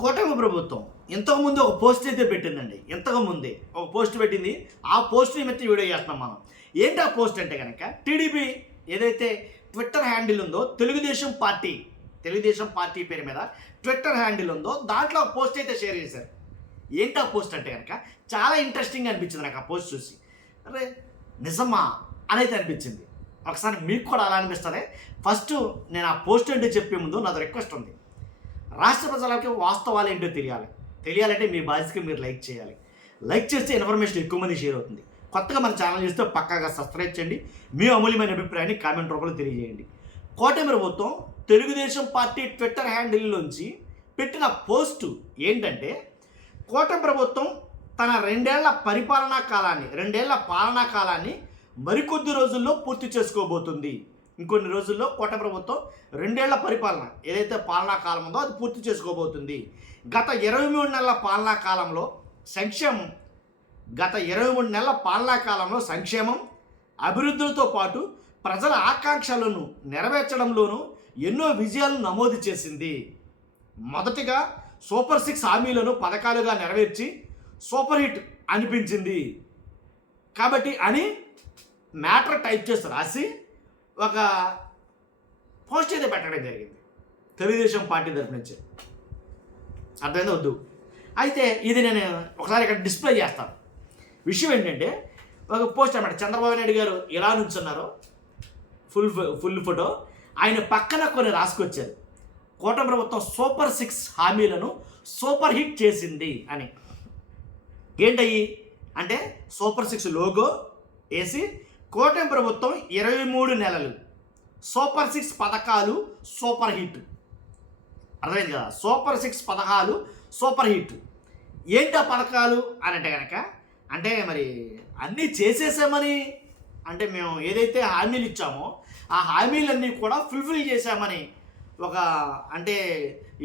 కూటమి ప్రభుత్వం ఇంతకుముందు ఒక పోస్ట్ అయితే పెట్టిందండి. ఇంతకుముందే ఒక పోస్ట్ పెట్టింది. ఆ పోస్ట్ నిమిత్తం వీడియో చేస్తున్నాం మనం. ఏంటి ఆ పోస్ట్ అంటే కనుక టీడీపీ ఏదైతే ట్విట్టర్ హ్యాండిల్ ఉందో తెలుగుదేశం పార్టీ పేరు మీద ట్విట్టర్ హ్యాండిల్ ఉందో దాంట్లో ఆ పోస్ట్ అయితే షేర్ చేశారు. ఏంటి ఆ పోస్ట్ అంటే కనుక చాలా ఇంట్రెస్టింగ్ అనిపించింది నాకు ఆ పోస్ట్ చూసి. అరే నిజమా అనేది అనిపించింది. ఒకసారి మీకు కూడా అలా అనిపిస్తుంది. ఫస్ట్ నేను ఆ పోస్ట్ ఏంటో చెప్పే ముందు నాది రిక్వెస్ట్ ఉంది. రాష్ట్ర ప్రజలకి వాస్తవాలు ఏంటో తెలియాలంటే మీ బాధ్యతకి మీరు లైక్ చేయాలి. లైక్ చేస్తే ఇన్ఫర్మేషన్ ఎక్కువ మంది షేర్ అవుతుంది. కొత్తగా మన ఛానల్ చేస్తే పక్కాగా సబ్స్క్రైబ్ చేయండి. మీ అమూల్యమైన అభిప్రాయాన్ని కామెంట్ రూపంలో తెలియజేయండి. కూటమి ప్రభుత్వం తెలుగుదేశం పార్టీ ట్విట్టర్ హ్యాండిల్లోంచి పెట్టిన పోస్టు ఏంటంటే, కూటమి ప్రభుత్వం తన 2 ఏళ్ల పాలనా కాలాన్ని మరికొద్ది రోజుల్లో పూర్తి చేసుకోబోతుంది. ఇంకొన్ని రోజుల్లో కూటమి ప్రభుత్వం 2 ఏళ్ల పరిపాలన ఏదైతే పాలనా కాలం ఉందో అది పూర్తి చేసుకోబోతుంది. గత 23 నెలల పాలనా కాలంలో సంక్షేమం అభివృద్ధులతో పాటు ప్రజల ఆకాంక్షలను నెరవేర్చడంలోనూ ఎన్నో విజయాలను నమోదు చేసింది. మొదటిగా సూపర్ 6 హామీలను పథకాలుగా నెరవేర్చి సూపర్ హిట్ అనిపించింది. కాబట్టి అని మ్యాటర్ టైప్ చేసి రాసి ఒక పోస్ట్ అయితే పెట్టడం జరిగింది తెలుగుదేశం పార్టీ తరఫు నుంచి. అర్థమైంది వద్దు. అయితే ఇది నేను ఒకసారి ఇక్కడ డిస్ప్లే చేస్తాను. విషయం ఏంటంటే, ఒక పోస్ట్ అన్నమాట. చంద్రబాబు నాయుడు గారు ఎలా నుంచున్నారో ఫుల్ ఫోటో, ఆయన పక్కన కొన్ని రాసుకొచ్చారు. కూటమి ప్రభుత్వం సూపర్ 6 హామీలను సూపర్ హిట్ చేసింది అని. ఏంటయ్యి అంటే సూపర్ 6 లోగో వేసి కూటమి ప్రభుత్వం 23 నెలలు సూపర్ 6 పథకాలు సూపర్ హిట్. అర్థమైంది కదా? సూపర్ 6 పథకాలు సూపర్ హిట్. ఏంటి ఆ పథకాలు అని అంటే కనుక, అంటే మరి అన్నీ చేసేసామని, అంటే మేము ఏదైతే హామీలు ఇచ్చామో ఆ హామీలన్నీ కూడా ఫుల్ఫిల్ చేశామని ఒక అంటే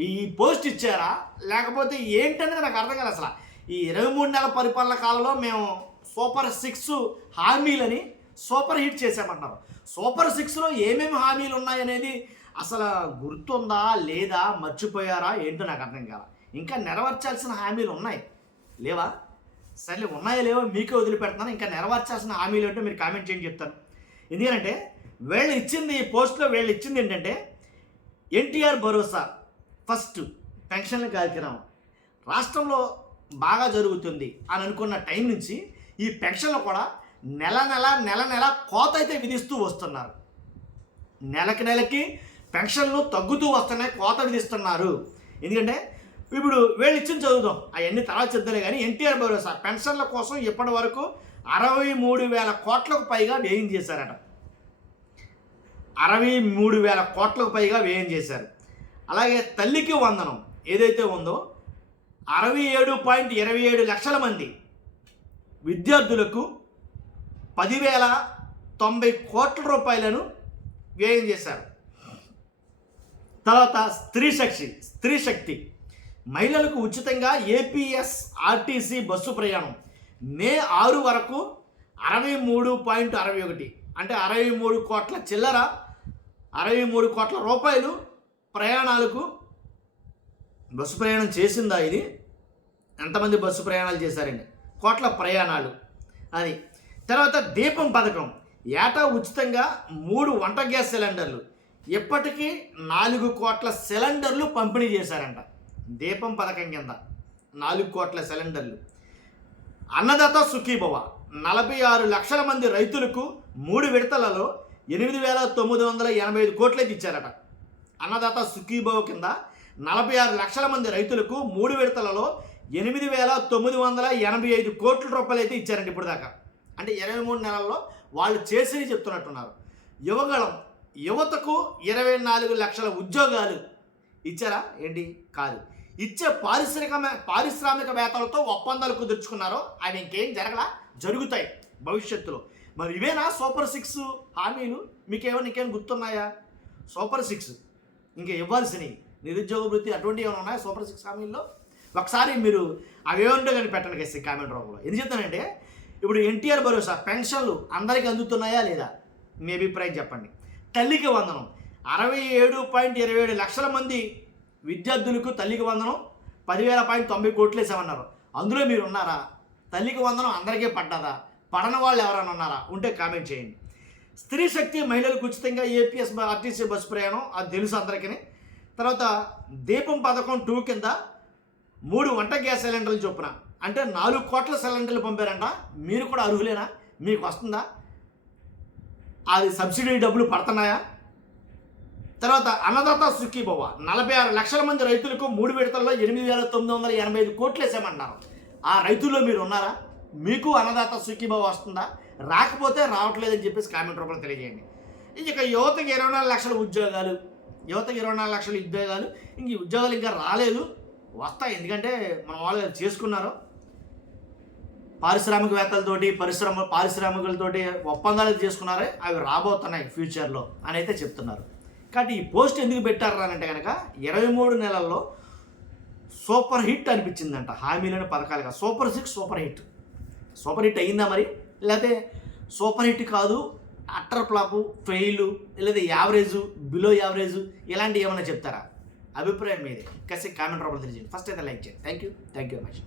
ఈ పోస్ట్ ఇచ్చారా, లేకపోతే ఏంటనేది నాకు అర్థం కాదు. అసలు ఈ 23 నెలల పరిపాలన కాలంలో మేము సూపర్ 6 హామీలని సూపర్ హిట్ చేసామంటారు. సూపర్ 6లో ఏమేమి హామీలు ఉన్నాయనేది అసలు గుర్తుందా లేదా, మర్చిపోయారా ఏంటో నాకు అర్థం కాదు. ఇంకా నెరవేర్చాల్సిన హామీలు ఉన్నాయి లేవా? సరే ఉన్నాయో లేవో మీకే వదిలిపెడుతున్నాను. ఇంకా నెరవేర్చాల్సిన హామీలు ఏంటో మీరు కామెంట్ చేయండి, చెప్తాను. ఎందుకంటే పోస్ట్లో వీళ్ళు ఇచ్చింది ఏంటంటే, ఎన్టీఆర్ భరోసా ఫస్ట్ పెన్షన్ల కార్యక్రమం రాష్ట్రంలో బాగా జరుగుతుంది అని అనుకున్న టైం నుంచి ఈ పెన్షన్లు కూడా నెల నెల కోత అయితే విధిస్తూ వస్తున్నారు. నెలకి పెన్షన్లు తగ్గుతూ వస్తున్నాయి, కోత విధిస్తున్నారు. ఎందుకంటే ఇప్పుడు వీళ్ళు ఇచ్చిన చదువుదాం, అవన్నీ తర్వాత చెప్తానే కానీ ఎన్టీఆర్ భరోసా పెన్షన్ల కోసం ఇప్పటి వరకు 63,000 కోట్లకు పైగా వ్యయం చేశారట. 63,000 కోట్లకు పైగా వ్యయం చేశారు. అలాగే తల్లికి వందనం ఏదైతే ఉందో 67.27 లక్షల మంది విద్యార్థులకు 10,090 కోట్ల రూపాయలను వ్యయం చేశారు. తర్వాత స్త్రీ శక్తి మహిళలకు ఉచితంగా ఏపీఎస్ఆర్టీసీ బస్సు ప్రయాణం మే 6 వరకు 63.61 అంటే 63 కోట్ల చిల్లర, 63 కోట్ల రూపాయలు ప్రయాణాలకు బస్సు ప్రయాణం చేసిందా? ఇది ఎంతమంది బస్సు ప్రయాణాలు చేశారండి? కోట్ల ప్రయాణాలు అది. తర్వాత దీపం పథకం ఏటా ఉచితంగా 3 వంట గ్యాస్ సిలిండర్లు, ఇప్పటికీ 4 కోట్ల సిలిండర్లు పంపిణీ చేశారంట. దీపం పథకం కింద 4 కోట్ల సిలిండర్లు. అన్నదాత సుఖీభవ 46 లక్షల మంది రైతులకు 3 విడతలలో 8,985 కోట్లయితే ఇచ్చారట. అన్నదాత సుఖీభవ కింద 46 లక్షల మంది రైతులకు 3 విడతలలో 8,985 కోట్ల రూపాయలు అయితే ఇచ్చారండి ఇప్పుడు దాకా. అంటే 23 నెలల్లో వాళ్ళు చేసి చెప్తున్నట్టున్నారు. యువతకు 24 లక్షల ఉద్యోగాలు ఇచ్చారా ఏంటి? కాదు. ఇచ్చే పారిశ్రామికవేత్తలతో ఒప్పందాలు కుదుర్చుకున్నారో అవి ఇంకేం జరుగుతాయి భవిష్యత్తులో. మరి ఇవేనా సూపర్ 6 హామీలు? ఇంకేం గుర్తున్నాయా? సూపర్ 6 ఇంకా ఇవ్వాల్సినవి నిరుద్యోగ వృత్తి అటువంటివి ఏమైనా ఉన్నాయా సూపర్ 6 హామీల్లో? ఒకసారి మీరు అవేమంటో కానీ పెట్టండి కేసి కామెంట్ రూపంలో. ఎందుకు చెప్తానంటే, ఇప్పుడు ఎన్టీఆర్ భరోసా పెన్షన్లు అందరికీ అందుతున్నాయా లేదా? మీ అభిప్రాయం చెప్పండి. తల్లికి వందనం 67.27 లక్షల మంది విద్యార్థులకు తల్లికి వందనం, 10,090 కోట్లు వేసామన్నారు. అందులో మీరు ఉన్నారా? తల్లికి వందనం అందరికీ పడ్డదా? పడని వాళ్ళు ఎవరైనా ఉన్నారా? ఉంటే కామెంట్ చేయండి. స్త్రీ శక్తి మహిళలకు ఉచితంగా ఏపీఎస్ ఆర్టీసీ బస్సు ప్రయాణం, అది తెలుసు అందరికీ. తర్వాత దీపం పథకం 2 కింద 3 వంట గ్యాస్ సిలిండర్లు చొప్పున అంటే 4 కోట్ల సిలిండర్లు పంపారంట. మీరు కూడా అర్హులేనా? మీకు వస్తుందా? అది సబ్సిడీ డబ్బులు పడుతున్నాయా? తర్వాత అన్నదాత సుఖీభవ 46 లక్షల మంది రైతులకు 3 విడతల్లో 8,985 కోట్లు వేసామన్నారు. ఆ రైతుల్లో మీరు ఉన్నారా? మీకు అన్నదాత సుఖీభవ వస్తుందా? రాకపోతే రావట్లేదని చెప్పేసి కామెంట్ రూపంలో తెలియజేయండి. ఇక యువతకి 24 లక్షల ఉద్యోగాలు, ఇంక ఈ ఉద్యోగాలు ఇంకా రాలేదు, వస్తాయి. ఎందుకంటే మన వాళ్ళు చేసుకున్నారు, పారిశ్రామికవేత్తలతోటి పారిశ్రామికులతోటి ఒప్పందాలు చేసుకున్నారే, అవి రాబోతున్నాయి ఫ్యూచర్లో అని అయితే చెప్తున్నారు. కాబట్టి ఈ పోస్ట్ ఎందుకు పెట్టారు అంటే కనుక 23 నెలల్లో సూపర్ హిట్ అనిపించిందంట. హామీలను పథకాలుగా సూపర్ హిట్ అయ్యిందా మరి? లేకపోతే సూపర్ హిట్ కాదు, అట్టర్ ఫ్లాపు, ఫెయిలు, లేదా యావరేజు, బిలో యావరేజు, ఇలాంటివి ఏమైనా చెప్తారా? అభిప్రాయం మీదే. కాసేపు కామెంట్ రూపంలో తెలియజేయండి. ఫస్ట్ అయితే లైక్ చేయండి. Thank you very much.